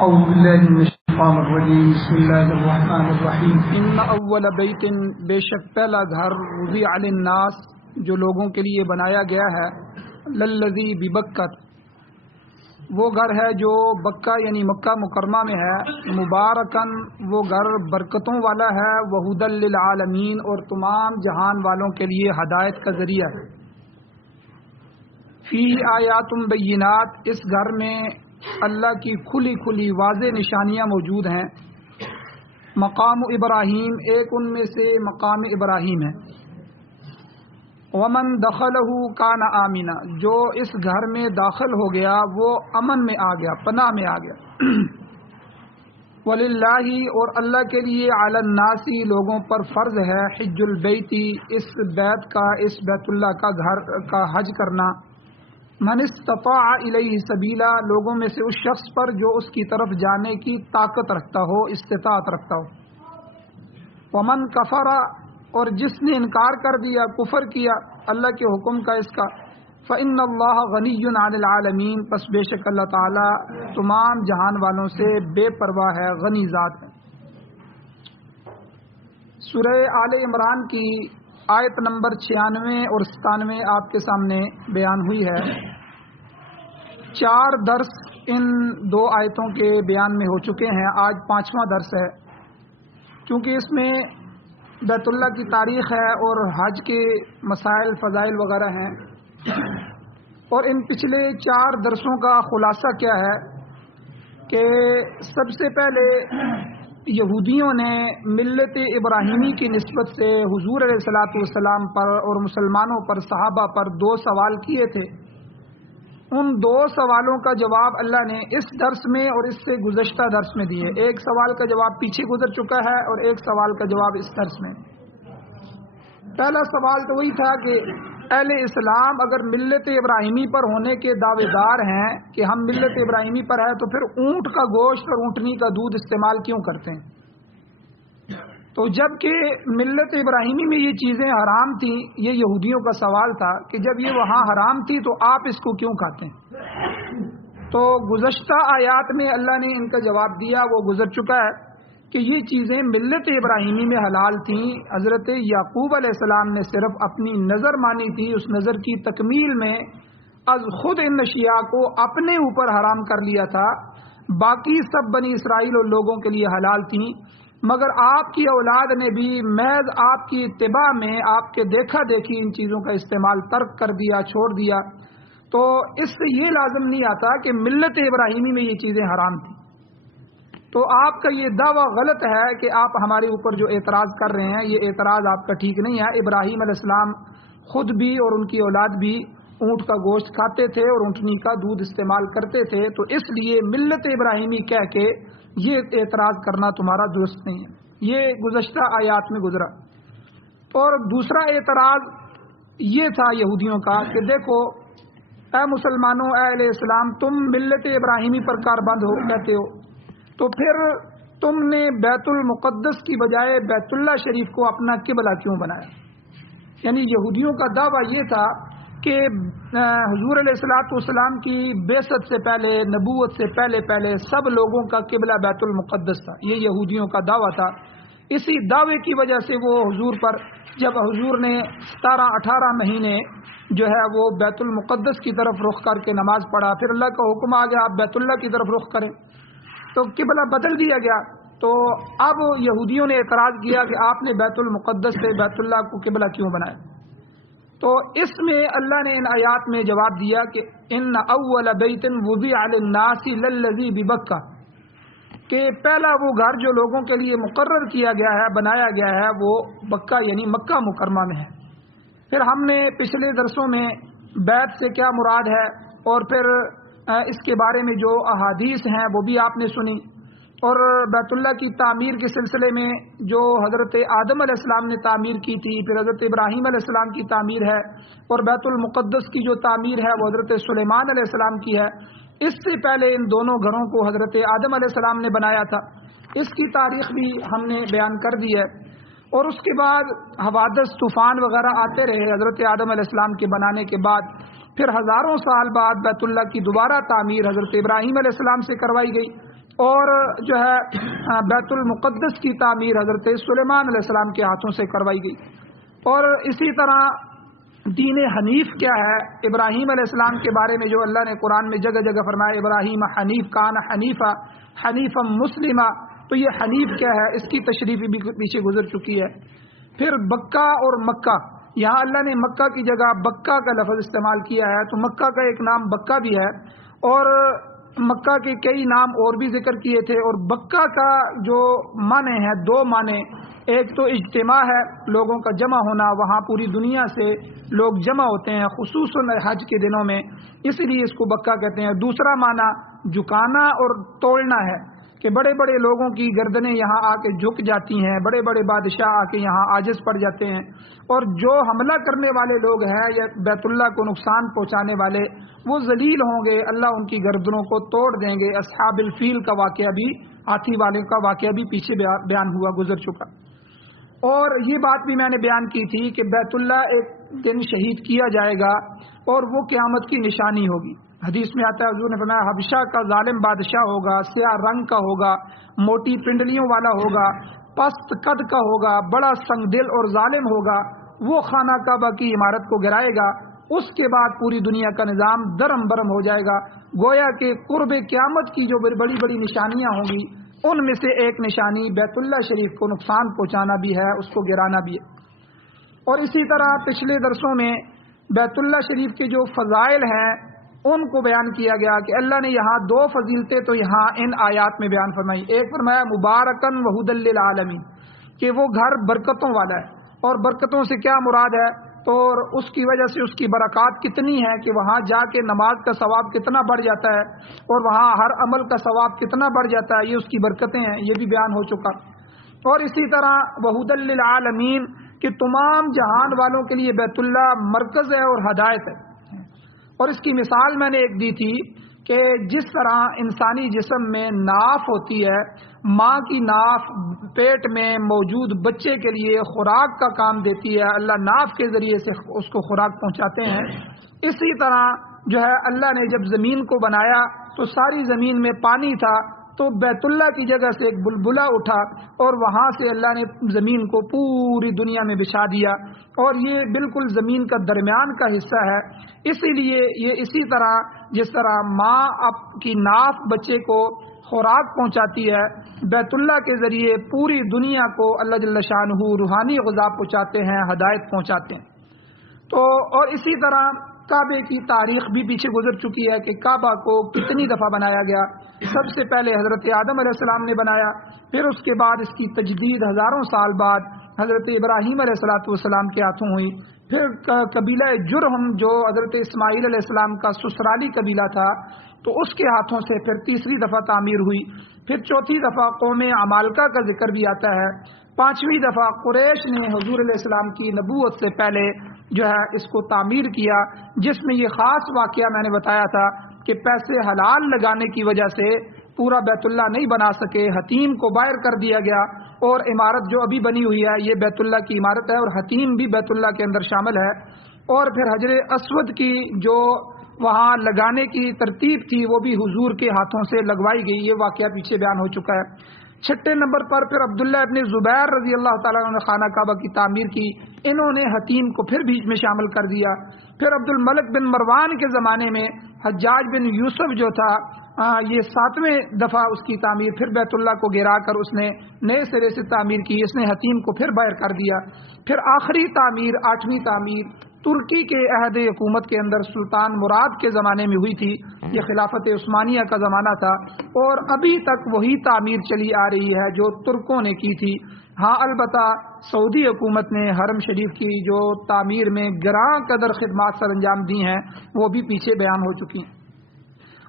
أعوذ بالله من الشيطان الرجيم بسم الله الرحمن الرحیم ان اول بیت، بے شک پہلا گھر وضع للناس جو لوگوں کے لیے بنایا گیا ہے، للذی ببکۃ، وہ گھر ہے جو بکہ یعنی مکہ مکرمہ میں ہے، مبارکن، وہ گھر برکتوں والا ہے، وہدی للعالمین، اور تمام جہان والوں کے لیے ہدایت کا ذریعہ ہے۔ فی آیات بینات، اس گھر میں اللہ کی کھلی کھلی واضح نشانیاں موجود ہیں۔ مقام ابراہیم، ایک ان میں سے مقام ابراہیم ہے۔ ومن دخلہ کان آمنا، جو اس گھر میں داخل ہو گیا وہ امن میں آ گیا، پناہ میں آ گیا۔ وللہ، اور اللہ کے لیے، علی الناس، لوگوں پر فرض ہے، حج البیت، اس بیت کا، اس بیت اللہ کا گھر کا حج کرنا، من استطاع الیہ سبیلا، لوگوں میں سے اس شخص پر جو اس کی طرف جانے کی طاقت رکھتا ہو، استطاعت رکھتا ہو۔ ومن کفر، اور جس نے انکار کر دیا، کفر کیا اللہ کے حکم کا، اس کا، فإن اللہ غنی عن العالمین، پس بے شک اللہ تعالی تمام جہان والوں سے بے پرواہ ہے، غنی ذات ہے۔ سورہ آل عمران کی آیت نمبر 96 اور 97 آپ کے سامنے بیان ہوئی ہے۔ 4 درس ان 2 آیتوں کے بیان میں ہو چکے ہیں، آج 5واں درس ہے۔ کیونکہ اس میں بیت اللہ کی تاریخ ہے اور حج کے مسائل، فضائل وغیرہ ہیں، اور ان پچھلے 4 درسوں کا خلاصہ کیا ہے کہ سب سے پہلے یہودیوں نے ملت ابراہیمی کی نسبت سے حضور علیہ الصلوۃ والسلام پر اور مسلمانوں پر، صحابہ پر 2 سوال کیے تھے۔ ان 2 سوالوں کا جواب اللہ نے اس درس میں اور اس سے گزشتہ درس میں دیے۔ ایک سوال کا جواب پیچھے گزر چکا ہے اور ایک سوال کا جواب اس درس میں۔ پہلا سوال تو وہی تھا کہ اہل اسلام اگر ملت ابراہیمی پر ہونے کے دعوے دار ہیں کہ ہم ملت ابراہیمی پر ہیں، تو پھر اونٹ کا گوشت اور اونٹنی کا دودھ استعمال کیوں کرتے ہیں؟ تو جب کہ ملت ابراہیمی میں یہ چیزیں حرام تھیں، یہ یہودیوں کا سوال تھا کہ جب یہ وہاں حرام تھی تو آپ اس کو کیوں کھاتے ہیں؟ تو گزشتہ آیات میں اللہ نے ان کا جواب دیا، وہ گزر چکا ہے کہ یہ چیزیں ملت ابراہیمی میں حلال تھیں۔ حضرت یعقوب علیہ السلام نے صرف اپنی نظر مانی تھی، اس نظر کی تکمیل میں از خود ان اشیاء کو اپنے اوپر حرام کر لیا تھا، باقی سب بنی اسرائیل اور لوگوں کے لیے حلال تھیں، مگر آپ کی اولاد نے بھی محض آپ کی اتباع میں، آپ کے دیکھا دیکھی ان چیزوں کا استعمال ترک کر دیا، چھوڑ دیا۔ تو اس سے یہ لازم نہیں آتا کہ ملت ابراہیمی میں یہ چیزیں حرام تھیں۔ تو آپ کا یہ دعویٰ غلط ہے کہ آپ ہمارے اوپر جو اعتراض کر رہے ہیں، یہ اعتراض آپ کا ٹھیک نہیں ہے۔ ابراہیم علیہ السلام خود بھی اور ان کی اولاد بھی اونٹ کا گوشت کھاتے تھے اور اونٹنی کا دودھ استعمال کرتے تھے، تو اس لیے ملت ابراہیمی کہہ کے یہ اعتراض کرنا تمہارا درست نہیں ہے۔ یہ گزشتہ آیات میں گزرا۔ اور دوسرا اعتراض یہ تھا یہودیوں کا کہ دیکھو اے مسلمانوں، اے اہل اسلام، تم ملت ابراہیمی پر کاربند ہو کہتے ہو، تو پھر تم نے بیت المقدس کی بجائے بیت اللہ شریف کو اپنا قبلہ کیوں بنایا؟ یعنی یہودیوں کا دعویٰ یہ تھا کہ حضور علیہ الصلوۃ والسلام کی بعثت سے پہلے، نبوت سے پہلے سب لوگوں کا قبلہ بیت المقدس تھا۔ یہ یہودیوں کا دعویٰ تھا۔ اسی دعوے کی وجہ سے وہ حضور پر، جب حضور نے 17-18 مہینے جو ہے وہ بیت المقدس کی طرف رخ کر کے نماز پڑھا، پھر اللہ کا حکم آ گیا آپ بیت اللہ کی طرف رخ کریں، تو قبلہ بدل دیا گیا۔ تو اب یہودیوں نے اعتراض کیا کہ آپ نے بیت المقدس سے بیت اللہ کو قبلہ کیوں بنایا؟ تو اس میں اللہ نے ان آیات میں جواب دیا کہ ان اول بیت وضع للناس للذی ببکہ، کہ پہلا وہ گھر جو لوگوں کے لیے مقرر کیا گیا ہے، بنایا گیا ہے، وہ بکہ یعنی مکہ مکرمہ میں ہے۔ پھر ہم نے پچھلے درسوں میں بیت سے کیا مراد ہے اور پھر اس کے بارے میں جو احادیث ہیں وہ بھی آپ نے سنی، اور بیت اللہ کی تعمیر کے سلسلے میں جو حضرت آدم علیہ السلام نے تعمیر کی تھی، پھر حضرت ابراہیم علیہ السلام کی تعمیر ہے، اور بیت المقدس کی جو تعمیر ہے وہ حضرت سلیمان علیہ السلام کی ہے۔ اس سے پہلے ان دونوں گھروں کو حضرت آدم علیہ السلام نے بنایا تھا، اس کی تاریخ بھی ہم نے بیان کر دی ہے۔ اور اس کے بعد حوادث، طوفان وغیرہ آتے رہے حضرت آدم علیہ السلام کے بنانے کے بعد، پھر ہزاروں سال بعد بیت اللہ کی دوبارہ تعمیر حضرت ابراہیم علیہ السلام سے کروائی گئی، اور جو ہے بیت المقدس کی تعمیر حضرت سلیمان علیہ السلام کے ہاتھوں سے کروائی گئی. اور اسی طرح دین حنیف کیا ہے، ابراہیم علیہ السلام کے بارے میں جو اللہ نے قرآن میں جگہ جگہ فرمایا ابراہیم حنیف کان حنیفہ حنیفا مسلمہ، تو یہ حنیف کیا ہے اس کی تشریح بھی پیچھے گزر چکی ہے. پھر بکہ اور مکہ، یہاں اللہ نے مکہ کی جگہ بکہ کا لفظ استعمال کیا ہے، تو مکہ کا ایک نام بکہ بھی ہے اور مکہ کے کئی نام اور بھی ذکر کیے تھے. اور بکہ کا جو معنی ہے، دو معنی، ایک تو اجتماع ہے، لوگوں کا جمع ہونا، وہاں پوری دنیا سے لوگ جمع ہوتے ہیں خصوصاً حج کے دنوں میں، اس لیے اس کو بکہ کہتے ہیں. دوسرا معنی جھکانا اور توڑنا ہے کہ بڑے بڑے لوگوں کی گردنیں یہاں آ کے جھک جاتی ہیں، بڑے بڑے بادشاہ آ کے یہاں عاجز پڑ جاتے ہیں، اور جو حملہ کرنے والے لوگ ہیں یا بیت اللہ کو نقصان پہنچانے والے وہ ذلیل ہوں گے، اللہ ان کی گردنوں کو توڑ دیں گے. اصحاب الفیل کا واقعہ بھی، ہاتھی والے کا واقعہ بھی پیچھے بیان ہوا، گزر چکا. اور یہ بات بھی میں نے بیان کی تھی کہ بیت اللہ ایک دن شہید کیا جائے گا اور وہ قیامت کی نشانی ہوگی. حدیث میں آتا ہے، حضور نے فرمایا حبشہ کا ظالم بادشاہ ہوگا، سیاہ رنگ کا ہوگا، موٹی پنڈلیوں والا ہوگا، پست قد کا ہوگا، بڑا سنگ دل اور ظالم ہوگا، وہ خانہ کعبہ کی عمارت کو گرائے گا. اس کے بعد پوری دنیا کا نظام درم برم ہو جائے گا. گویا کہ قرب قیامت کی جو بڑی بڑی نشانیاں ہوں گی ان میں سے ایک نشانی بیت اللہ شریف کو نقصان پہنچانا بھی ہے، اس کو گرانا بھی ہے. اور اسی طرح پچھلے درسوں میں بیت اللہ شریف کے جو فضائل ہیں ان کو بیان کیا گیا کہ اللہ نے یہاں دو فضیلتیں تو یہاں ان آیات میں بیان فرمائی. ایک فرمایا مبارکن وہدی للعالمین، کہ وہ گھر برکتوں والا ہے. اور برکتوں سے کیا مراد ہے، تو اس کی وجہ سے اس کی برکات کتنی ہے کہ وہاں جا کے نماز کا ثواب کتنا بڑھ جاتا ہے اور وہاں ہر عمل کا ثواب کتنا بڑھ جاتا ہے، یہ اس کی برکتیں ہیں، یہ بھی بیان ہو چکا. اور اسی طرح وہدی للعالمین کہ تمام جہان والوں کے لیے بیت اللہ مرکز ہے اور ہدایت ہے. اور اس کی مثال میں نے ایک دی تھی کہ جس طرح انسانی جسم میں ناف ہوتی ہے، ماں کی ناف پیٹ میں موجود بچے کے لیے خوراک کا کام دیتی ہے، اللہ ناف کے ذریعے سے اس کو خوراک پہنچاتے ہیں. اسی طرح جو ہے اللہ نے جب زمین کو بنایا تو ساری زمین میں پانی تھا، تو بیت اللہ کی جگہ سے ایک بلبلہ اٹھا اور وہاں سے اللہ نے زمین کو پوری دنیا میں بچھا دیا، اور یہ بالکل زمین کا درمیان کا حصہ ہے. اسی لیے یہ اسی طرح جس طرح ماں اب کی ناف بچے کو خوراک پہنچاتی ہے، بیت اللہ کے ذریعے پوری دنیا کو اللہ جل شانہ روحانی غذا پہنچاتے ہیں، ہدایت پہنچاتے ہیں. تو اور اسی طرح کعبے کی تاریخ بھی پیچھے گزر چکی ہے کہ کعبہ کو کتنی دفعہ بنایا گیا. سب سے پہلے حضرت آدم علیہ السلام نے بنایا، پھر اس کے بعد اس کی تجدید ہزاروں سال بعد حضرت ابراہیم علیہ السلام کے ہاتھوں ہوئی. پھر قبیلہ جرہم جو حضرت اسماعیل علیہ السلام کا سسرالی قبیلہ تھا، تو اس کے ہاتھوں سے پھر تیسری دفعہ تعمیر ہوئی. پھر چوتھی دفعہ قوم عمالقہ کا ذکر بھی آتا ہے. پانچویں دفعہ قریش نے حضور علیہ السلام کی نبوت سے پہلے جو ہے اس کو تعمیر کیا، جس میں یہ خاص واقعہ میں نے بتایا تھا کہ پیسے حلال لگانے کی وجہ سے پورا بیت اللہ نہیں بنا سکے، حتیم کو باہر کر دیا گیا، اور عمارت جو ابھی بنی ہوئی ہے یہ بیت اللہ کی عمارت ہے اور حتیم بھی بیت اللہ کے اندر شامل ہے. اور پھر حجر اسود کی جو وہاں لگانے کی ترتیب تھی وہ بھی حضور کے ہاتھوں سے لگوائی گئی، یہ واقعہ پیچھے بیان ہو چکا ہے. چھٹے نمبر پر پھر عبداللہ ابن زبیر رضی اللہ تعالیٰ عنہ نے خانہ کعبہ کی تعمیر کی، انہوں نے حتیم کو پھر بیچ میں شامل کر دیا. پھر عبد الملک بن مروان کے زمانے میں حجاج بن یوسف جو تھا، یہ 7ویں دفعہ اس کی تعمیر، پھر بیت اللہ کو گرا کر اس نے نئے سرے سے تعمیر کی، اس نے حتیم کو پھر باہر کر دیا. پھر آخری تعمیر 8ویں تعمیر ترکی کے عہد حکومت کے اندر سلطان مراد کے زمانے میں ہوئی تھی. یہ خلافت عثمانیہ کا زمانہ تھا اور ابھی تک وہی تعمیر چلی آ رہی ہے جو ترکوں نے کی تھی. ہاں البتہ سعودی حکومت نے حرم شریف کی جو تعمیر میں گراں قدر خدمات سر انجام دی ہیں وہ بھی پیچھے بیان ہو چکی ہیں.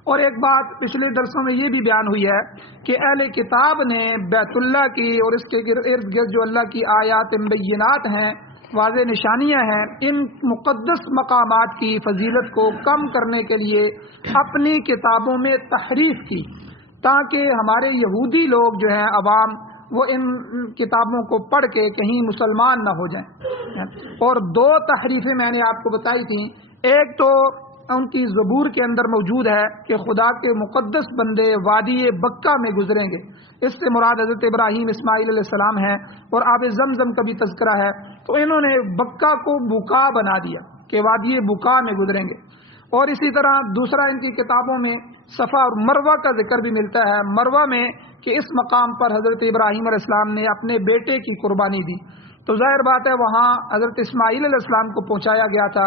اور ایک بات پچھلے درسوں میں یہ بھی بیان ہوئی ہے کہ اہل کتاب نے بیت اللہ کی اور اس کے ارد گرد جو اللہ کی آیات بینات ہیں، واضح نشانیاں ہیں، ان مقدس مقامات کی فضیلت کو کم کرنے کے لیے اپنی کتابوں میں تحریف کی، تاکہ ہمارے یہودی لوگ جو ہیں عوام وہ ان کتابوں کو پڑھ کے کہیں مسلمان نہ ہو جائیں. اور 2 تحریفیں میں نے آپ کو بتائی تھیں. ایک تو ان کی زبور کے اندر موجود ہے کہ خدا کے مقدس بندے وادی بکہ میں گزریں گے. اس سے مراد حضرت ابراہیم اسماعیل علیہ السلام ہیں اور آب زمزم کا بھی تذکرہ ہے. تو انہوں نے بکہ کو بکا بنا دیا کہ وادی بکا میں گزریں گے. اور اسی طرح دوسرا ان کی کتابوں میں صفا اور مروہ کا ذکر بھی ملتا ہے. مروہ میں کہ اس مقام پر حضرت ابراہیم علیہ السلام نے اپنے بیٹے کی قربانی دی. تو ظاہر بات ہے وہاں حضرت اسماعیل علیہ السلام کو پہنچایا گیا تھا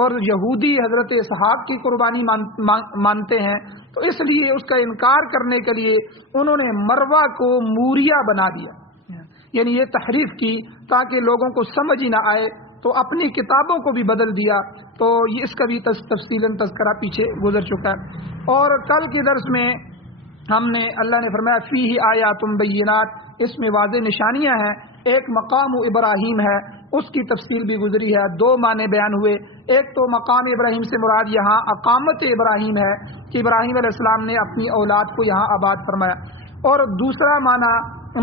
اور یہودی حضرت اسحاق کی قربانی مانتے ہیں. تو اس لیے اس کا انکار کرنے کے لیے انہوں نے مروہ کو موریا بنا دیا, یعنی یہ تحریف کی تاکہ لوگوں کو سمجھ ہی نہ آئے. تو اپنی کتابوں کو بھی بدل دیا. تو یہ اس کا بھی تفصیلاً تذکرہ پیچھے گزر چکا ہے. اور کل کے درس میں ہم نے اللہ نے فرمایا فیہ آیات بینات, اس میں واضح نشانیاں ہیں. ایک مقام ابراہیم ہے, اس کی تفصیل بھی گزری ہے. دو معنی بیان ہوئے. ایک تو مقام ابراہیم سے مراد یہاں اقامت ابراہیم ہے کہ ابراہیم علیہ السلام نے اپنی اولاد کو یہاں آباد فرمایا. اور دوسرا معنی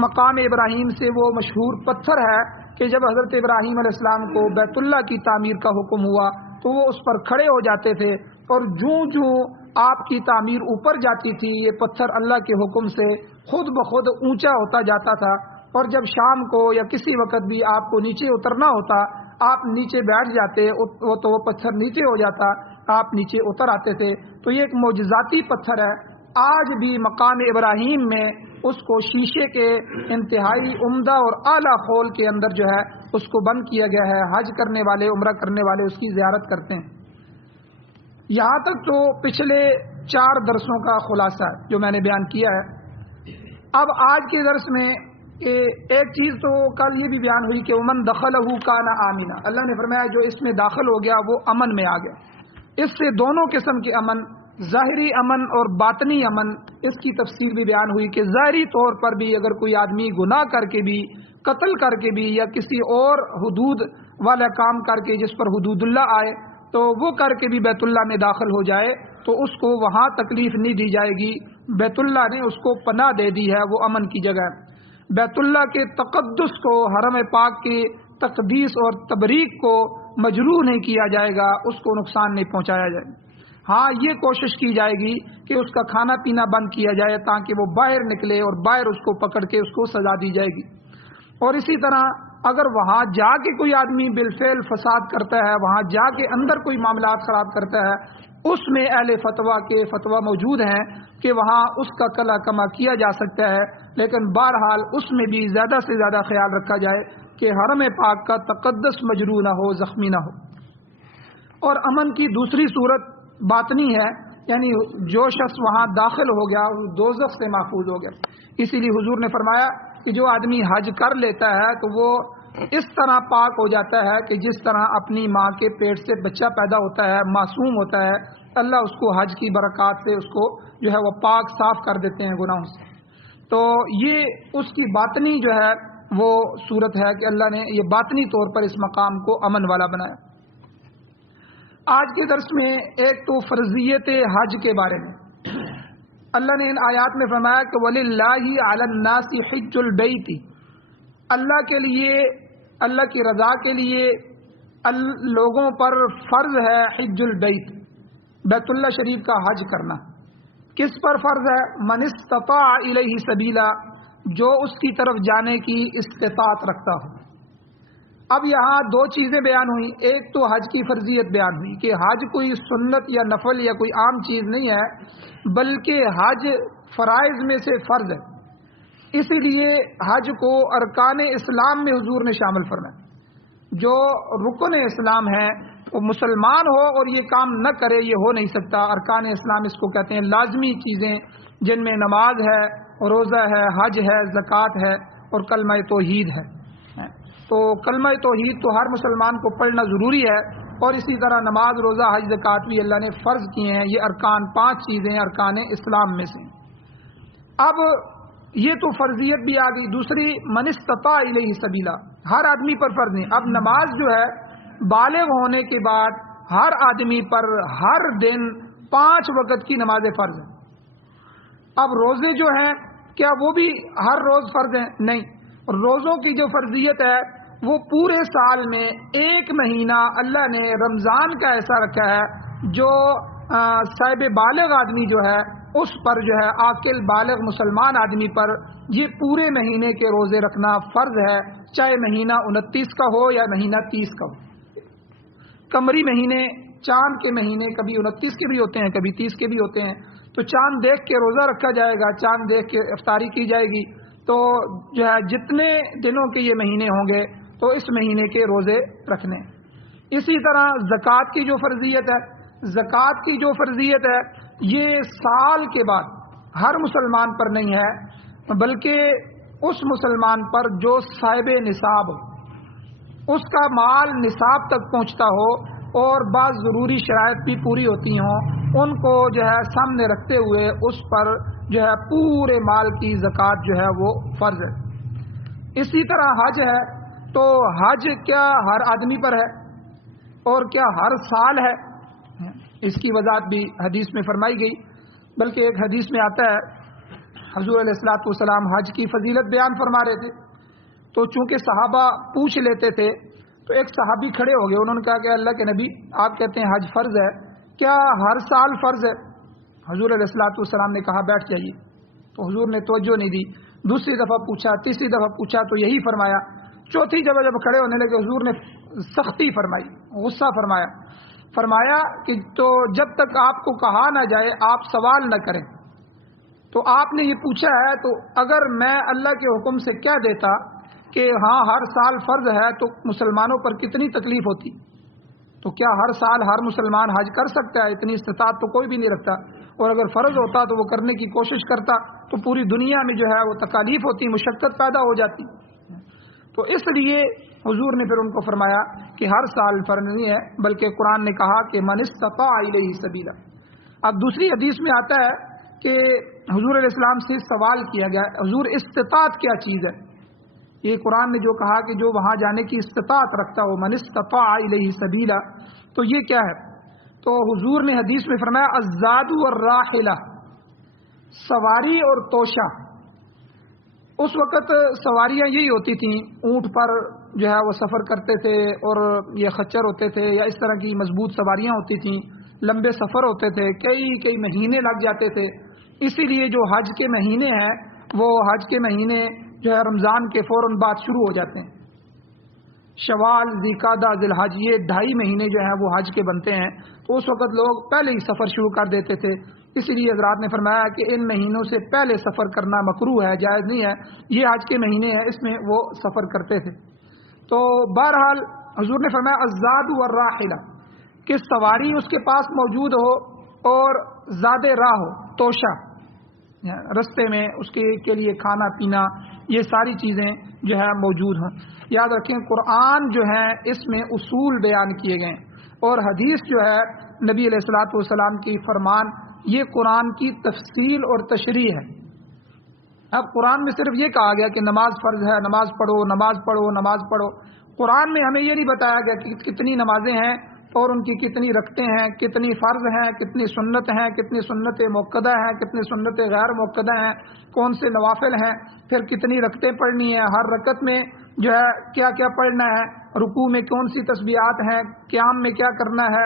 مقام ابراہیم سے وہ مشہور پتھر ہے کہ جب حضرت ابراہیم علیہ السلام کو بیت اللہ کی تعمیر کا حکم ہوا تو وہ اس پر کھڑے ہو جاتے تھے, اور جوں آپ کی تعمیر اوپر جاتی تھی یہ پتھر اللہ کے حکم سے خود بخود اونچا ہوتا جاتا تھا. اور جب شام کو یا کسی وقت بھی آپ کو نیچے اترنا ہوتا, آپ نیچے بیٹھ جاتے تو وہ پتھر نیچے ہو جاتا, آپ نیچے اتر آتے تھے. تو یہ ایک معجزاتی پتھر ہے. آج بھی مقام ابراہیم میں اس کو شیشے کے انتہائی عمدہ اور اعلیٰ خول کے اندر جو ہے اس کو بند کیا گیا ہے. حج کرنے والے, عمرہ کرنے والے اس کی زیارت کرتے ہیں. یہاں تک تو پچھلے 4 درسوں کا خلاصہ ہے جو میں نے بیان کیا ہے. اب آج کے درس میں ایک چیز تو کل یہ بھی بیان ہوئی کہ امن دخلہ کان آمنا, اللہ نے فرمایا جو اس میں داخل ہو گیا وہ امن میں آ گیا. اس سے دونوں قسم کے امن, ظاہری امن اور باطنی امن, اس کی تفصیل بھی بیان ہوئی کہ ظاہری طور پر بھی اگر کوئی آدمی گناہ کر کے بھی, قتل کر کے بھی, یا کسی اور حدود والا کام کر کے جس پر حدود اللہ آئے تو وہ کر کے بھی بیت اللہ میں داخل ہو جائے تو اس کو وہاں تکلیف نہیں دی جائے گی. بیت اللہ نے اس کو پناہ دے دی ہے, وہ امن کی جگہ. بیت اللہ کے تقدس کو, حرم پاک کی تقدیس اور تبریک کو مجروح نہیں کیا جائے گا, اس کو نقصان نہیں پہنچایا جائے گا. ہاں یہ کوشش کی جائے گی کہ اس کا کھانا پینا بند کیا جائے تاکہ وہ باہر نکلے اور باہر اس کو پکڑ کے اس کو سزا دی جائے گی. اور اسی طرح اگر وہاں جا کے کوئی آدمی بالفعل فساد کرتا ہے, وہاں جا کے اندر کوئی معاملات خراب کرتا ہے, اس میں اہل فتویٰ کے فتویٰ موجود ہیں کہ وہاں اس کا کلا کما کیا جا سکتا ہے. لیکن بہرحال اس میں بھی زیادہ سے زیادہ خیال رکھا جائے کہ حرم پاک کا تقدس مجروح نہ ہو, زخمی نہ ہو. اور امن کی دوسری صورت باطنی ہے, یعنی جو شخص وہاں داخل ہو گیا وہ دوزخ سے محفوظ ہو گیا. اسی لیے حضور نے فرمایا کہ جو آدمی حج کر لیتا ہے تو وہ اس طرح پاک ہو جاتا ہے کہ جس طرح اپنی ماں کے پیٹ سے بچہ پیدا ہوتا ہے, معصوم ہوتا ہے, اللہ اس کو حج کی برکات سے اس کو جو ہے وہ پاک صاف کر دیتے ہیں گناہوں سے. تو یہ اس کی باطنی جو ہے وہ صورت ہے کہ اللہ نے یہ باطنی طور پر اس مقام کو امن والا بنایا. آج کے درس میں ایک تو فرضیت حج کے بارے میں اللہ نے ان آیات میں فرمایا کہ وَلِلَّهِ عَلَى النَّاسِ حِجُّ الْبَيْتِ, اللہ کے لیے, اللہ کی رضا کے لیے لوگوں پر فرض ہے حج البیت, بیت اللہ شریف کا حج کرنا. کس پر فرض ہے؟ من استطاع الیہ سبیلا, جو اس کی طرف جانے کی استطاعت رکھتا ہو. اب یہاں 2 چیزیں بیان ہوئی. ایک تو حج کی فرضیت بیان ہوئی کہ حج کوئی سنت یا نفل یا کوئی عام چیز نہیں ہے, بلکہ حج فرائض میں سے فرض ہے. اسی لیے حج کو ارکان اسلام میں حضور نے شامل فرمایا. جو رکن اسلام ہے وہ مسلمان ہو اور یہ کام نہ کرے یہ ہو نہیں سکتا. ارکان اسلام اس کو کہتے ہیں, لازمی چیزیں جن میں نماز ہے, روزہ ہے, حج ہے, زکوٰۃ ہے اور کلمہ توحید ہے. تو کلمہ توحید تو ہر مسلمان کو پڑھنا ضروری ہے, اور اسی طرح نماز, روزہ, حج, زکوٰۃ بھی اللہ نے فرض کیے ہیں. یہ ارکان 5 چیزیں ارکان اسلام میں سے. اب یہ تو فرضیت بھی آ گئی. دوسری من استطاع الیہ سبیلا, ہر آدمی پر فرض نہیں. اب نماز جو ہے بالغ ہونے کے بعد ہر آدمی پر ہر دن 5 وقت کی نماز فرض ہے. اب روزے جو ہیں کیا وہ بھی ہر روز فرض ہیں؟ نہیں. روزوں کی جو فرضیت ہے وہ پورے سال میں 1 مہینہ اللہ نے رمضان کا ایسا رکھا ہے جو صاحب بالغ آدمی جو ہے اس پر جو ہے عاقل بالغ مسلمان آدمی پر یہ پورے مہینے کے روزے رکھنا فرض ہے، چاہے مہینہ 29 کا ہو یا مہینہ 30 کا ہو۔ قمری مہینے، چاند کے مہینے کبھی 29 کے بھی ہوتے ہیں، کبھی 30 کے بھی ہوتے ہیں، تو چاند دیکھ کے روزہ رکھا جائے گا، چاند دیکھ کے افطاری کی جائے گی۔ تو جو ہے جتنے دنوں کے یہ مہینے ہوں گے تو اس مہینے کے روزے رکھنے۔ اسی طرح زکوٰۃ کی جو فرضیت ہے، زکوٰۃ کی جو فرضیت ہے یہ سال کے بعد ہر مسلمان پر نہیں ہے، بلکہ اس مسلمان پر جو صاحب نصاب ہو، اس کا مال نصاب تک پہنچتا ہو اور بعض ضروری شرائط بھی پوری ہوتی ہوں، ان کو جو ہے سامنے رکھتے ہوئے اس پر جو ہے پورے مال کی زکوٰۃ جو ہے وہ فرض ہے۔ اسی طرح حج ہے، تو حج کیا ہر آدمی پر ہے اور کیا ہر سال ہے؟ اس کی وضاحت بھی حدیث میں فرمائی گئی، بلکہ ایک حدیث میں آتا ہے حضور علیہ الصلوۃ والسلام حج کی فضیلت بیان فرما رہے تھے، تو چونکہ صحابہ پوچھ لیتے تھے تو ایک صحابی کھڑے ہو گئے، انہوں نے کہا کہ اللہ کے نبی آپ کہتے ہیں حج فرض ہے، کیا ہر سال فرض ہے؟ حضور علیہ الصلوۃ والسلام نے کہا بیٹھ جائیے، تو حضور نے توجہ نہیں دی، دوسری دفعہ پوچھا، تیسری دفعہ پوچھا تو یہی فرمایا، چوتھی جگہ جب کھڑے ہونے لگے حضور نے سختی فرمائی، غصہ فرمایا کہ تو جب تک آپ کو کہا نہ جائے آپ سوال نہ کریں۔ تو آپ نے یہ پوچھا ہے، تو اگر میں اللہ کے حکم سے کیا دیتا کہ ہاں ہر سال فرض ہے تو مسلمانوں پر کتنی تکلیف ہوتی؟ تو کیا ہر سال ہر مسلمان حج کر سکتا ہے؟ اتنی استطاعت تو کوئی بھی نہیں رکھتا، اور اگر فرض ہوتا تو وہ کرنے کی کوشش کرتا، تو پوری دنیا میں جو ہے وہ تکالیف ہوتی، مشقت پیدا ہو جاتی۔ تو اس لیے حضور نے پھر ان کو فرمایا کہ ہر سال فرض نہیں ہے، بلکہ قرآن نے کہا کہ من استطاع الیہ سبیلا۔ اب دوسری حدیث میں آتا ہے کہ حضور علیہ السلام سے سوال کیا گیا، حضور استطاعت کیا چیز ہے؟ یہ قرآن نے جو کہا کہ جو وہاں جانے کی استطاعت رکھتا ہو، من استطاع الیہ سبیلا، تو یہ کیا ہے؟ تو حضور نے حدیث میں فرمایا الزاد والراحلہ، سواری اور توشہ۔ اس وقت سواریاں یہی ہوتی تھیں، اونٹ پر جو ہے وہ سفر کرتے تھے، اور یہ خچر ہوتے تھے یا اس طرح کی مضبوط سواریاں ہوتی تھیں، لمبے سفر ہوتے تھے، کئی مہینے لگ جاتے تھے۔ اسی لیے جو حج کے مہینے ہیں وہ حج کے مہینے جو ہے رمضان کے فوراً بعد شروع ہو جاتے ہیں، شوال، ذوالقعدہ، ذی الحج، یہ 2.5 مہینے جو ہیں وہ حج کے بنتے ہیں، تو اس وقت لوگ پہلے ہی سفر شروع کر دیتے تھے۔ اسی لیے حضرات نے فرمایا کہ ان مہینوں سے پہلے سفر کرنا مکروہ ہے، جائز نہیں ہے، یہ حج کے مہینے ہیں، اس میں وہ سفر کرتے تھے۔ تو بہرحال حضور نے فرمایا الزاد والراحلہ، کہ سواری اس کے پاس موجود ہو اور زاد راہ ہو، توشہ، رستے میں اس کے لیے کھانا پینا، یہ ساری چیزیں جو ہے موجود ہوں۔ یاد رکھیں قرآن جو ہے اس میں اصول بیان کیے گئے، اور حدیث جو ہے نبی علیہ الصلوۃ والسلام کی فرمان، یہ قرآن کی تفصیل اور تشریح ہے۔ اب قرآن میں صرف یہ کہا گیا کہ نماز فرض ہے، نماز پڑھو، نماز پڑھو، نماز پڑھو۔ قرآن میں ہمیں یہ نہیں بتایا گیا کہ کتنی نمازیں ہیں اور ان کی کتنی رکعتیں ہیں، کتنی فرض ہیں، کتنی سنت ہیں، کتنی سنت موقدہ ہیں، کتنی سنت غیر موقدہ ہیں، کون سے نوافل ہیں، پھر کتنی رکعتیں پڑھنی ہیں، ہر رکعت میں جو ہے کیا کیا پڑھنا ہے، رکوع میں کون سی تسبیحات ہیں، قیام میں کیا کرنا ہے،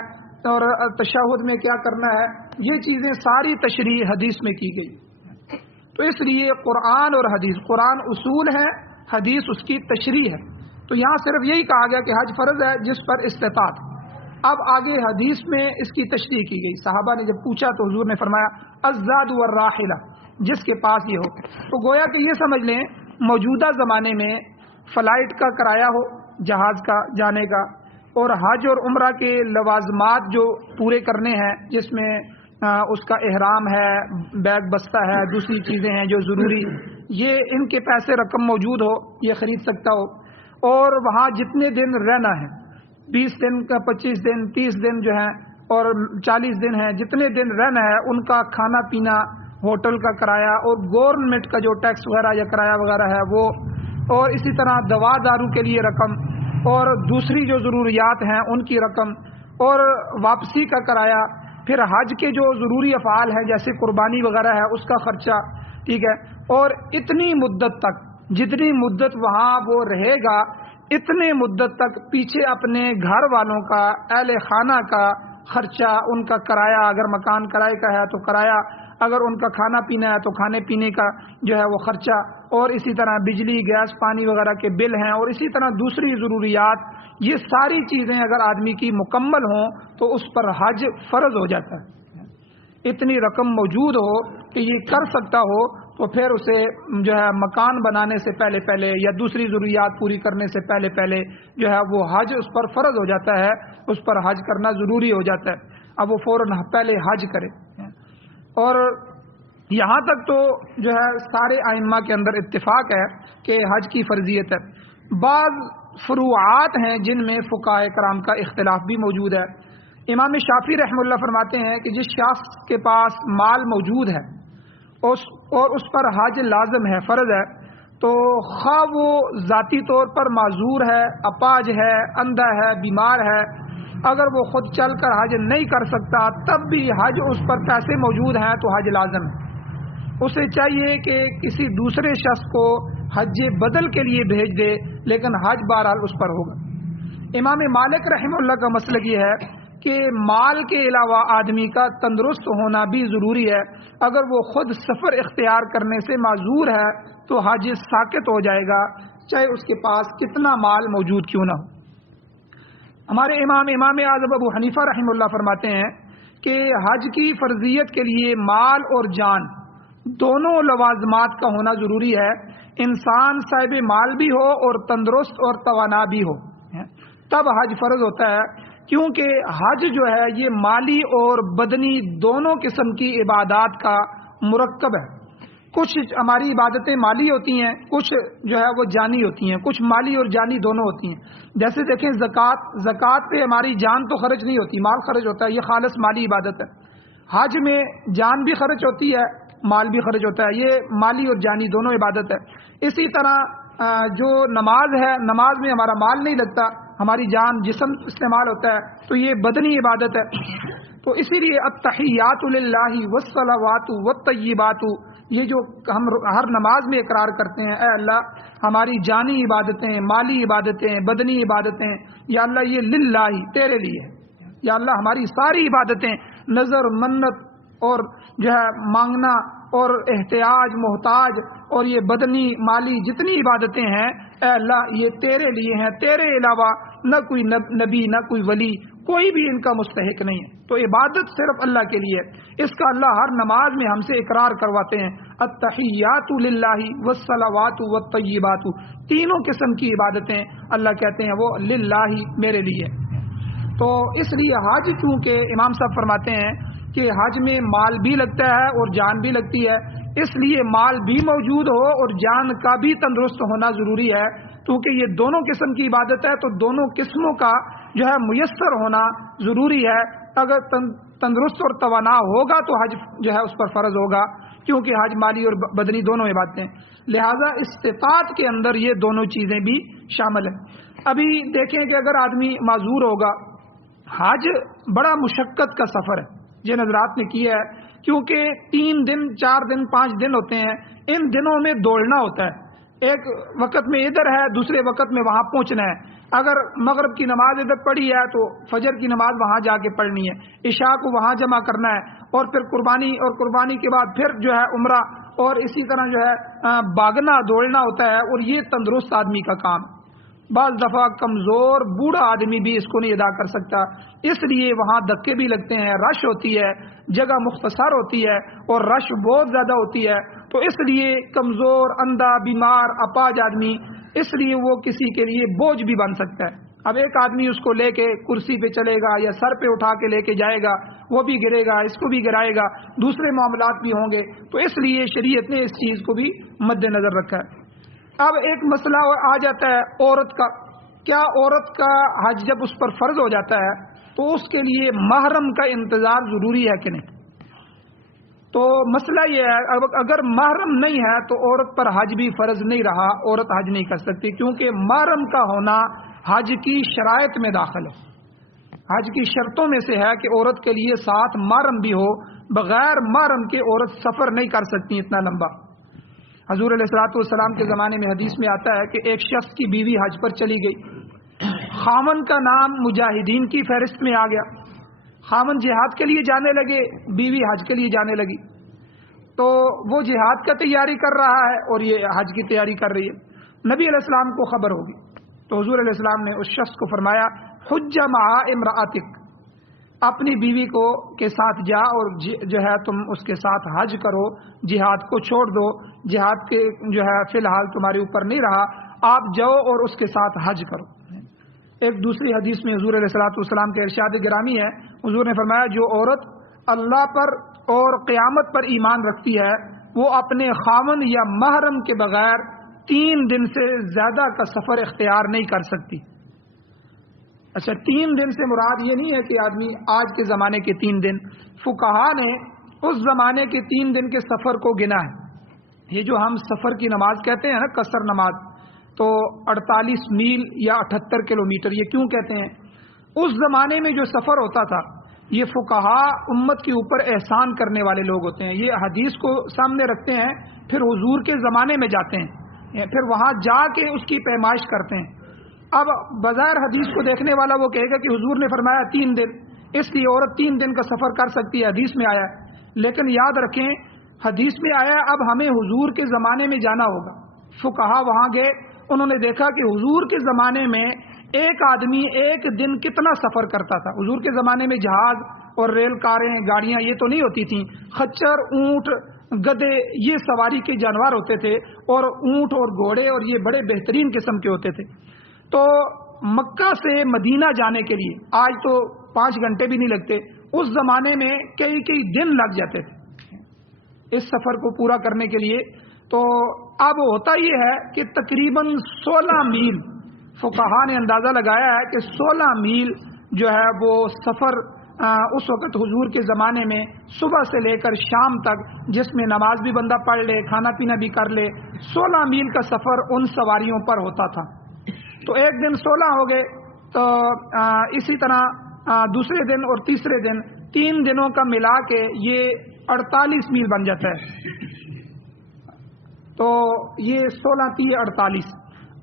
اور تشہد میں کیا کرنا ہے، یہ چیزیں ساری تشریح حدیث میں کی گئی۔ تو اس لیے قرآن اور حدیث، قرآن اصول ہے، حدیث اس کی تشریح ہے۔ تو یہاں صرف یہی کہا گیا کہ حج فرض ہے جس پر استطاعت۔ اب آگے حدیث میں اس کی تشریح کی گئی، صحابہ نے جب پوچھا تو حضور نے فرمایا الزاد والراحلہ، جس کے پاس یہ ہو۔ تو گویا کہ یہ سمجھ لیں موجودہ زمانے میں فلائٹ کا کرایہ ہو، جہاز کا جانے کا، اور حج اور عمرہ کے لوازمات جو پورے کرنے ہیں، جس میں اس کا احرام ہے، بیگ بستہ ہے، دوسری چیزیں ہیں جو ضروری، یہ ان کے پیسے رقم موجود ہو، یہ خرید سکتا ہو، اور وہاں جتنے دن رہنا ہے، 20 دن کا، 25 دن، 30 دن جو ہیں، اور 40 دن ہیں، جتنے دن رہنا ہے ان کا کھانا پینا، ہوٹل کا کرایہ، اور گورنمنٹ کا جو ٹیکس وغیرہ یا کرایہ وغیرہ ہے وہ، اور اسی طرح دوا دارو کے لیے رقم، اور دوسری جو ضروریات ہیں ان کی رقم، اور واپسی کا کرایہ، پھر حج کے جو ضروری افعال ہیں جیسے قربانی وغیرہ ہے اس کا خرچہ، ٹھیک ہے، اور اتنی مدت تک، جتنی مدت وہاں وہ رہے گا، اتنے مدت تک پیچھے اپنے گھر والوں کا، اہل خانہ کا خرچہ، ان کا کرایہ، اگر مکان کرائے کا ہے تو کرایہ، اگر ان کا کھانا پینا ہے تو کھانے پینے کا جو ہے وہ خرچہ، اور اسی طرح بجلی گیس پانی وغیرہ کے بل ہیں، اور اسی طرح دوسری ضروریات، یہ ساری چیزیں اگر آدمی کی مکمل ہوں تو اس پر حج فرض ہو جاتا ہے۔ اتنی رقم موجود ہو کہ یہ کر سکتا ہو تو پھر اسے جو ہے مکان بنانے سے پہلے پہلے یا دوسری ضروریات پوری کرنے سے پہلے پہلے جو ہے وہ حج اس پر فرض ہو جاتا ہے، اس پر حج کرنا ضروری ہو جاتا ہے۔ اب وہ فوراً پہلے حج کرے۔ اور یہاں تک تو جو ہے سارے ائمہ کے اندر اتفاق ہے کہ حج کی فرضیت ہے۔ بعض فروعات ہیں جن میں فقہاء کرام کا اختلاف بھی موجود ہے۔ امام شافعی رحمہ اللہ فرماتے ہیں کہ جس شخص کے پاس مال موجود ہے اور اس پر حج لازم ہے، فرض ہے، تو خواہ وہ ذاتی طور پر معذور ہے، اپاہج ہے، اندھا ہے، بیمار ہے، اگر وہ خود چل کر حج نہیں کر سکتا تب بھی حج اس پر پیسے موجود ہیں تو حج لازم ہے۔ اسے چاہیے کہ کسی دوسرے شخص کو حج بدل کے لیے بھیج دے، لیکن حج بہرحال اس پر ہوگا۔ امام مالک رحمہ اللہ کا مسلک یہ ہے کہ مال کے علاوہ آدمی کا تندرست ہونا بھی ضروری ہے۔ اگر وہ خود سفر اختیار کرنے سے معذور ہے تو حج ساقط ہو جائے گا، چاہے اس کے پاس کتنا مال موجود کیوں نہ ہو۔ ہمارے امام اعظم ابو حنیفہ رحمہ اللہ فرماتے ہیں کہ حج کی فرضیت کے لیے مال اور جان دونوں لوازمات کا ہونا ضروری ہے۔ انسان صاحب مال بھی ہو اور تندرست اور توانا بھی ہو تب حج فرض ہوتا ہے، کیونکہ حج جو ہے یہ مالی اور بدنی دونوں قسم کی عبادات کا مرکب ہے۔ کچھ ہماری عبادتیں مالی ہوتی ہیں، کچھ جو ہے وہ جانی ہوتی ہیں، کچھ مالی اور جانی دونوں ہوتی ہیں۔ جیسے دیکھیں زکوٰۃ پہ ہماری جان تو خرچ نہیں ہوتی، مال خرچ ہوتا ہے، یہ خالص مالی عبادت ہے۔ حج میں جان بھی خرچ ہوتی ہے، مال بھی خرچ ہوتا ہے، یہ مالی اور جانی دونوں عبادت ہے۔ اسی طرح جو نماز ہے، نماز میں ہمارا مال نہیں لگتا، ہماری جان جسم استعمال ہوتا ہے، تو یہ بدنی عبادت ہے۔ تو اسی لیے التحیات للہ والصلوات والطیبات، یہ جو ہم ہر نماز میں اقرار کرتے ہیں، اے اللہ ہماری جانی عبادتیں، مالی عبادتیں، بدنی عبادتیں، یا اللہ یہ للہ تیرے لیے ہے، یا اللہ ہماری ساری عبادتیں، نظر، منت اور جو ہے مانگنا اور احتیاج، محتاج، اور یہ بدنی مالی جتنی عبادتیں ہیں، اے اللہ یہ تیرے لیے ہیں، تیرے علاوہ نہ کوئی نبی، نہ کوئی ولی، کوئی بھی ان کا مستحق نہیں ہے۔ تو عبادت صرف اللہ کے لیے ہے، اس کا اللہ ہر نماز میں ہم سے اقرار کرواتے ہیں، التحیات للہ والصلوات والطیبات، تینوں قسم کی عبادتیں اللہ کہتے ہیں وہ للہ میرے لیے۔ تو اس لیے حج، چونکہ امام صاحب فرماتے ہیں کہ حج میں مال بھی لگتا ہے اور جان بھی لگتی ہے، اس لیے مال بھی موجود ہو اور جان کا بھی تندرست ہونا ضروری ہے، کیونکہ یہ دونوں قسم کی عبادت ہے، تو دونوں قسموں کا جو ہے میسر ہونا ضروری ہے۔ اگر تندرست اور توانا ہوگا تو حج جو ہے اس پر فرض ہوگا، کیونکہ حج مالی اور بدنی دونوں عبادتیں، لہذا استطاعت کے اندر یہ دونوں چیزیں بھی شامل ہیں۔ ابھی دیکھیں کہ اگر آدمی معذور ہوگا، حج بڑا مشقت کا سفر ہے، جن حضرات نے کیا ہے، کیونکہ 3 دن 4 دن 5 دن ہوتے ہیں، ان دنوں میں دوڑنا ہوتا ہے، ایک وقت میں ادھر ہے، دوسرے وقت میں وہاں پہنچنا ہے۔ اگر مغرب کی نماز ادھر پڑھی ہے تو فجر کی نماز وہاں جا کے پڑھنی ہے، عشاء کو وہاں جمع کرنا ہے، اور پھر قربانی کے بعد پھر جو ہے عمرہ، اور اسی طرح جو ہے بھاگنا دوڑنا ہوتا ہے، اور یہ تندرست آدمی کا کام ہے۔ بعض دفعہ کمزور بوڑھا آدمی بھی اس کو نہیں ادا کر سکتا، اس لیے وہاں دھکے بھی لگتے ہیں، رش ہوتی ہے، جگہ مختصر ہوتی ہے اور رش بہت زیادہ ہوتی ہے، تو اس لیے کمزور، اندھا، بیمار، اپاہج آدمی، اس لیے وہ کسی کے لیے بوجھ بھی بن سکتا ہے۔ اب ایک آدمی اس کو لے کے کرسی پہ چلے گا یا سر پہ اٹھا کے لے کے جائے گا، وہ بھی گرے گا، اس کو بھی گرائے گا، دوسرے معاملات بھی ہوں گے، تو اس لیے شریعت نے اس چیز کو بھی مد نظر رکھا ہے۔ اب ایک مسئلہ آ جاتا ہے عورت کا، کیا عورت کا حج جب اس پر فرض ہو جاتا ہے تو اس کے لیے محرم کا انتظار ضروری ہے کہ نہیں؟ تو مسئلہ یہ ہے، اگر محرم نہیں ہے تو عورت پر حج بھی فرض نہیں رہا، عورت حج نہیں کر سکتی، کیونکہ محرم کا ہونا حج کی شرائط میں داخل ہے۔ حج کی شرطوں میں سے ہے کہ عورت کے لیے ساتھ محرم بھی ہو، بغیر محرم کے عورت سفر نہیں کر سکتی اتنا لمبا۔ حضور علیہ الصلوۃ والسلام کے زمانے میں حدیث میں آتا ہے کہ ایک شخص کی بیوی حج پر چلی گئی، خاوند کا نام مجاہدین کی فہرست میں آ گیا، خاوند جہاد کے لیے جانے لگے، بیوی حج کے لیے جانے لگی، تو وہ جہاد کا تیاری کر رہا ہے اور یہ حج کی تیاری کر رہی ہے۔ نبی علیہ السلام کو خبر ہوگی تو حضور علیہ السلام نے اس شخص کو فرمایا حج مع امرأتک، اپنی بیوی کو کے ساتھ جا اور جو ہے تم اس کے ساتھ حج کرو، جہاد کو چھوڑ دو، جہاد کے جو ہے فی الحال تمہارے اوپر نہیں رہا، آپ جاؤ اور اس کے ساتھ حج کرو۔ ایک دوسری حدیث میں حضور علیہ السلام کے ارشاد گرامی ہے، حضور نے فرمایا جو عورت اللہ پر اور قیامت پر ایمان رکھتی ہے وہ اپنے خاوند یا محرم کے بغیر 3 دن سے زیادہ کا سفر اختیار نہیں کر سکتی۔ اچھا، 3 دن سے مراد یہ نہیں ہے کہ آدمی آج کے زمانے کے 3 دن، فقہا نے اس زمانے کے 3 دن کے سفر کو گنا ہے۔ یہ جو ہم سفر کی نماز کہتے ہیں نا، قصر نماز، تو 48 میل یا 78 کلومیٹر، یہ کیوں کہتے ہیں؟ اس زمانے میں جو سفر ہوتا تھا، یہ فقہا امت کے اوپر احسان کرنے والے لوگ ہوتے ہیں، یہ حدیث کو سامنے رکھتے ہیں، پھر حضور کے زمانے میں جاتے ہیں، پھر وہاں جا کے اس کی پیمائش کرتے ہیں۔ اب بظاہر حدیث کو دیکھنے والا وہ کہے گا کہ حضور نے فرمایا 3 دن، اس لیے عورت 3 دن کا سفر کر سکتی ہے، حدیث میں آیا ہے۔ لیکن یاد رکھیں، حدیث میں آیا اب ہمیں حضور کے زمانے میں جانا ہوگا۔ فقہا وہاں گئے، انہوں نے دیکھا کہ حضور کے زمانے میں ایک آدمی ایک دن کتنا سفر کرتا تھا۔ حضور کے زمانے میں جہاز اور ریل کاریں، گاڑیاں یہ تو نہیں ہوتی تھیں، خچر، اونٹ، گدے یہ سواری کے جانور ہوتے تھے، اور اونٹ اور گھوڑے اور یہ بڑے بہترین قسم کے ہوتے تھے۔ تو مکہ سے مدینہ جانے کے لیے آج تو 5 گھنٹے بھی نہیں لگتے، اس زمانے میں کئی دن لگ جاتے تھے اس سفر کو پورا کرنے کے لیے۔ تو اب ہوتا یہ ہے کہ تقریباً 16 میل فقہا نے اندازہ لگایا ہے کہ 16 میل جو ہے وہ سفر اس وقت حضور کے زمانے میں صبح سے لے کر شام تک، جس میں نماز بھی بندہ پڑھ لے، کھانا پینا بھی کر لے، 16 میل کا سفر ان سواریوں پر ہوتا تھا۔ تو ایک دن 16 ہو گئے، تو اسی طرح دوسرے دن اور تیسرے دن 3 دنوں کا ملا کے یہ 48 میل بن جاتا ہے۔ تو یہ 16 ×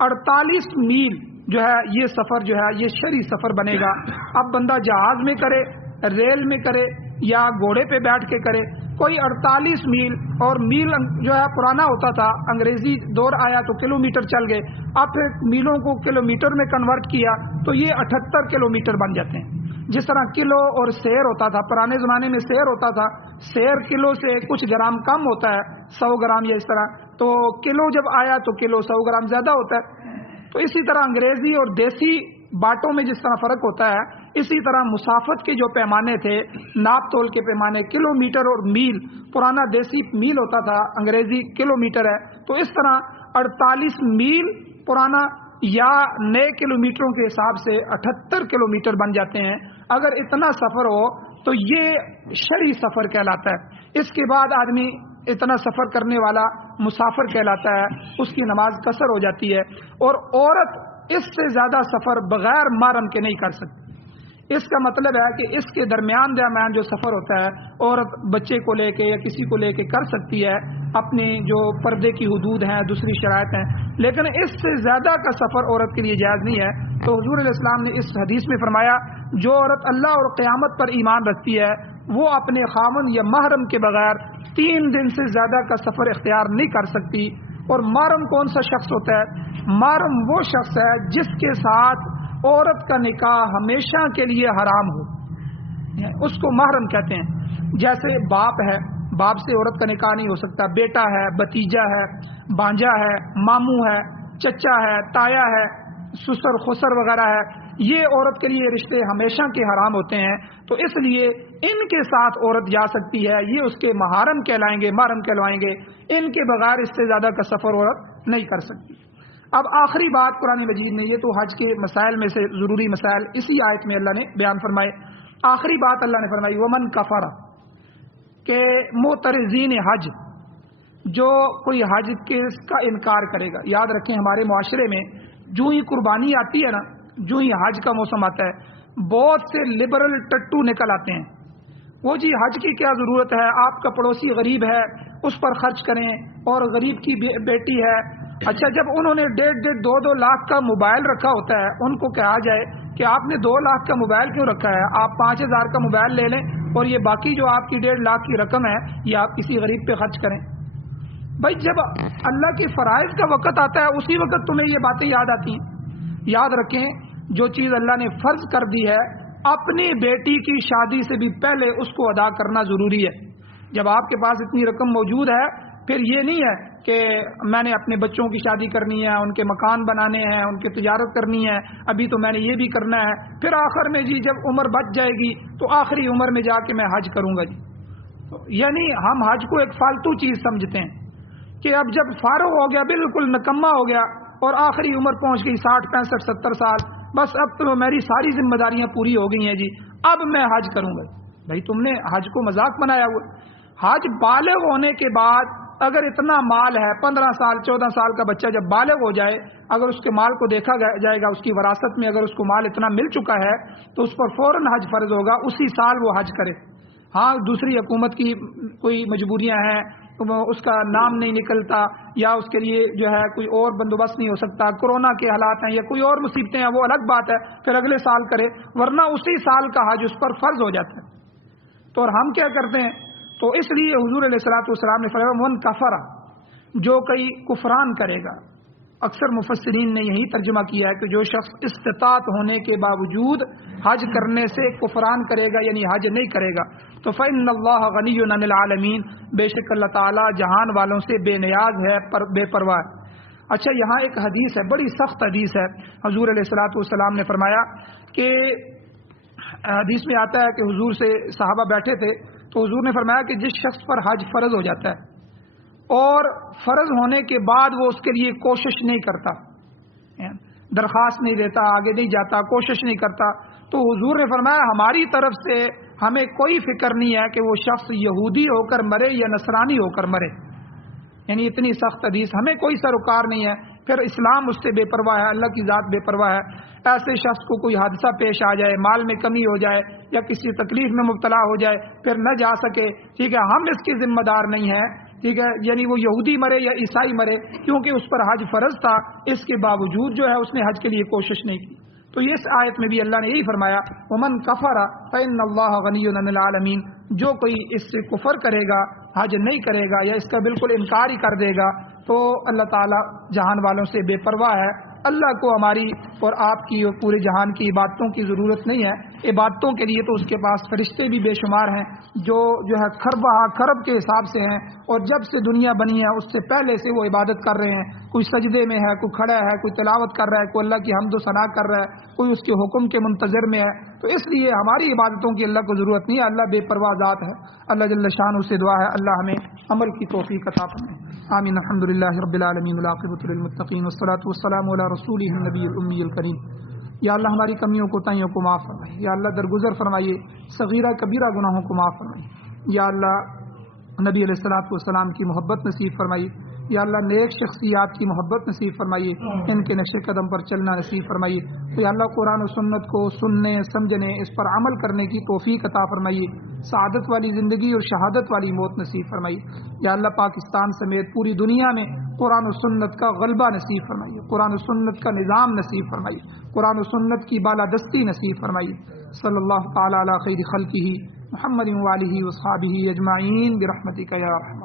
48 میل جو ہے یہ سفر جو ہے یہ شرعی سفر بنے گا۔ اب بندہ جہاز میں کرے، ریل میں کرے یا گھوڑے پہ بیٹھ کے کرے، کوئی 48 میل، اور میل جو ہے پرانا ہوتا تھا، انگریزی دور آیا تو کلومیٹر چل گئے، اب پھر میلوں کو کلومیٹر میں کنورٹ کیا تو یہ 78 کلومیٹر بن جاتے ہیں۔ جس طرح کلو اور سیر ہوتا تھا، پرانے زمانے میں سیر ہوتا تھا، سیر کلو سے کچھ گرام کم ہوتا ہے، 100 گرام یا اس طرح، تو کلو جب آیا تو کلو 100 گرام زیادہ ہوتا ہے۔ تو اسی طرح انگریزی اور دیسی باٹوں میں جس طرح فرق ہوتا ہے، اسی طرح مسافت کے جو پیمانے تھے، ناپ تول کے پیمانے، کلو میٹر اور میل، پرانا دیسی میل ہوتا تھا، انگریزی کلو میٹر ہے، تو اس طرح 48 میل پرانا یا نئے کلومیٹروں کے حساب سے 78 کلومیٹر بن جاتے ہیں۔ اگر اتنا سفر ہو تو یہ شرعی سفر کہلاتا ہے۔ اس کے بعد آدمی اتنا سفر کرنے والا مسافر کہلاتا ہے، اس کی نماز قصر ہو جاتی ہے، اور عورت اس سے زیادہ سفر بغیر محرم کے نہیں کر سکتی۔ اس کا مطلب ہے کہ اس کے درمیان جو سفر ہوتا ہے، عورت بچے کو لے کے یا کسی کو لے کے کر سکتی ہے، اپنے جو پردے کی حدود ہیں، دوسری شرائط ہیں، لیکن اس سے زیادہ کا سفر عورت کے لیے جائز نہیں ہے۔ تو حضور علیہ السلام نے اس حدیث میں فرمایا جو عورت اللہ اور قیامت پر ایمان رکھتی ہے وہ اپنے خاوند یا محرم کے بغیر 3 دن سے زیادہ کا سفر اختیار نہیں کر سکتی۔ اور محرم کون سا شخص ہوتا ہے؟ محرم وہ شخص ہے جس کے ساتھ عورت کا نکاح ہمیشہ کے لیے حرام ہو، اس کو محرم کہتے ہیں۔ جیسے باپ ہے، باپ سے عورت کا نکاح نہیں ہو سکتا، بیٹا ہے، بھتیجا ہے، بھانجا ہے، ماموں ہے، چچا ہے، تایا ہے، سسر خسر وغیرہ ہے، یہ عورت کے لیے رشتے ہمیشہ کے حرام ہوتے ہیں۔ تو اس لیے ان کے ساتھ عورت جا سکتی ہے، یہ اس کے محرم کہلائیں گے، محرم کہلوائیں گے، ان کے بغیر اس سے زیادہ کا سفر عورت نہیں کر سکتی۔ اب آخری بات قرآن مجید نے، یہ تو حج کے مسائل میں سے ضروری مسائل اسی آیت میں اللہ نے بیان فرمائے، آخری بات اللہ نے فرمائی ومن کفر، کہ معترضین حج، جو کوئی حج کے کا انکار کرے گا۔ یاد رکھیں ہمارے معاشرے میں جو ہی قربانی آتی ہے نا، جو ہی حج کا موسم آتا ہے، بہت سے لبرل ٹٹو نکل آتے ہیں، وہ جی حج کی کیا ضرورت ہے، آپ کا پڑوسی غریب ہے اس پر خرچ کریں، اور غریب کی بیٹی ہے۔ اچھا، جب انہوں نے 1.5-2 لاکھ کا موبائل رکھا ہوتا ہے، ان کو کہا جائے کہ آپ نے 2 لاکھ کا موبائل کیوں رکھا ہے، آپ 5,000 کا موبائل لے لیں اور یہ باقی جو آپ کی 1.5 لاکھ کی رقم ہے یہ آپ کسی غریب پہ خرچ کریں۔ بھائی جب اللہ کی فرائض کا وقت آتا ہے اسی وقت تمہیں یہ باتیں یاد آتی ہیں۔ یاد رکھیں جو چیز اللہ نے فرض کر دی ہے اپنی بیٹی کی شادی سے بھی پہلے اس کو ادا کرنا ضروری ہے۔ جب آپ کے پاس اتنی رقم موجود ہے پھر یہ نہیں ہے کہ میں نے اپنے بچوں کی شادی کرنی ہے، ان کے مکان بنانے ہیں، ان کی تجارت کرنی ہے، ابھی تو میں نے یہ بھی کرنا ہے، پھر آخر میں جی جب عمر بچ جائے گی تو آخری عمر میں جا کے میں حج کروں گا جی۔ یعنی ہم حج کو ایک فالتو چیز سمجھتے ہیں کہ اب جب فارغ ہو گیا، بالکل نکما ہو گیا اور آخری عمر پہنچ گئی 60 65 70 سال، بس اب تو میری ساری ذمہ داریاں پوری ہو گئی ہیں جی، اب میں حج کروں گا۔ بھائی تم نے حج کو مذاق بنایا ہوا۔ حج بالغ ہونے کے بعد اگر اتنا مال ہے، 15 سال 14 سال کا بچہ جب بالغ ہو جائے، اگر اس کے مال کو دیکھا جائے گا، اس کی وراثت میں اگر اس کو مال اتنا مل چکا ہے تو اس پر فوراً حج فرض ہوگا، اسی سال وہ حج کرے۔ ہاں دوسری حکومت کی کوئی مجبوریاں ہیں، اس کا نام نہیں نکلتا یا اس کے لیے جو ہے کوئی اور بندوبست نہیں ہو سکتا، کورونا کے حالات ہیں یا کوئی اور مصیبتیں ہیں، وہ الگ بات ہے، پھر اگلے سال کرے، ورنہ اسی سال کا حج اس پر فرض ہو جاتا ہے۔ تو اور ہم کیا کرتے ہیں؟ تو اس لیے حضور علیہ الصلوۃ والسلام نے فرمایا من کفر، جو کوئی کفران کرے گا، اکثر مفسرین نے یہی ترجمہ کیا ہے کہ جو شخص استطاعت ہونے کے باوجود حج کرنے سے کفران کرے گا یعنی حج نہیں کرے گا، تو فإن اللہ غنی عن العالمین، بے شک اللہ تعالی جہان والوں سے بے نیاز ہے، بے پرواہ ہے۔ اچھا یہاں ایک حدیث ہے، بڑی سخت حدیث ہے۔ حضور علیہ الصلوۃ والسلام نے فرمایا کہ حدیث میں آتا ہے کہ حضور سے صحابہ بیٹھے تھے تو حضور نے فرمایا کہ جس شخص پر حج فرض ہو جاتا ہے اور فرض ہونے کے بعد وہ اس کے لیے کوشش نہیں کرتا، درخواست نہیں دیتا، آگے نہیں جاتا، کوشش نہیں کرتا، تو حضور نے فرمایا ہماری طرف سے ہمیں کوئی فکر نہیں ہے کہ وہ شخص یہودی ہو کر مرے یا نصرانی ہو کر مرے۔ یعنی اتنی سخت حدیث، ہمیں کوئی سروکار نہیں ہے، پھر اسلام اس سے بے پرواہ ہے، اللہ کی ذات بے پرواہ ہے۔ ایسے شخص کو کوئی حادثہ پیش آ جائے، مال میں کمی ہو جائے یا کسی تکلیف میں مبتلا ہو جائے، پھر نہ جا سکے، ٹھیک ہے، ہم اس کی ذمہ دار نہیں ہیں، ٹھیک ہے، یعنی وہ یہودی مرے یا عیسائی مرے، کیونکہ اس پر حج فرض تھا، اس کے باوجود جو ہے اس نے حج کے لیے کوشش نہیں کی۔ تو اس آیت میں بھی اللہ نے یہی فرمایا ومن کفر فإن اللہ غنی عن العالمین، جو کوئی اس سے کفر کرے گا، حج نہیں کرے گا یا اس کا بالکل انکار ہی کر دے گا، تو اللہ تعالی جہان والوں سے بے پرواہ ہے۔ اللہ کو ہماری اور آپ کی اور پورے جہان کی عبادتوں کی ضرورت نہیں ہے، عبادتوں کے لیے تو اس کے پاس فرشتے بھی بے شمار ہیں جو ہے خرب کے حساب سے ہیں، اور جب سے دنیا بنی ہے اس سے پہلے سے وہ عبادت کر رہے ہیں، کوئی سجدے میں ہے، کوئی کھڑا ہے، کوئی تلاوت کر رہا ہے، کوئی اللہ کی حمد و ثنا کر رہا ہے، کوئی اس کے حکم کے منتظر میں ہے۔ تو اس لیے ہماری عبادتوں کی اللہ کو ضرورت نہیں ہے، اللہ بے پرواہ ذات ہے۔ اللہ جل شانہ سے دعا ہے اللہ ہمیں عمل کی توفیق عطا فرمائے۔ آمین۔ الحمدللہ رب العالمین والعاقبۃ للمتقین والصلاۃ والسلام علی رسولہ النبی الامی الکریم۔ یا اللہ ہماری کمیوں کوتاہیوں کو معاف فرمائے، یا اللہ درگزر فرمائیے، صغیرہ کبیرہ گناہوں کو معاف فرمائیے، یا اللہ نبی علیہ الصلوۃ والسلام کی محبت نصیب فرمائیے، یا اللہ نیک شخصیات کی محبت نصیب فرمائیے، ان کے نقش قدم پر چلنا نصیب فرمائیے، یا اللہ قرآن و سنت کو سننے سمجھنے اس پر عمل کرنے کی توفیق عطا فرمائیے، سعادت والی زندگی اور شہادت والی موت نصیب فرمائیے، یا اللہ پاکستان سمیت پوری دنیا میں قرآن و سنت کا غلبہ نصیب فرمائیے، قرآن و سنت کا نظام نصیب فرمائیے، قرآن و سنت کی بالادستی نصیب فرمائیے۔ صلی اللہ تعالی علی خیر خلقہ محمد وآلہ وصحبہ اجمعین برحمتک یا ارحم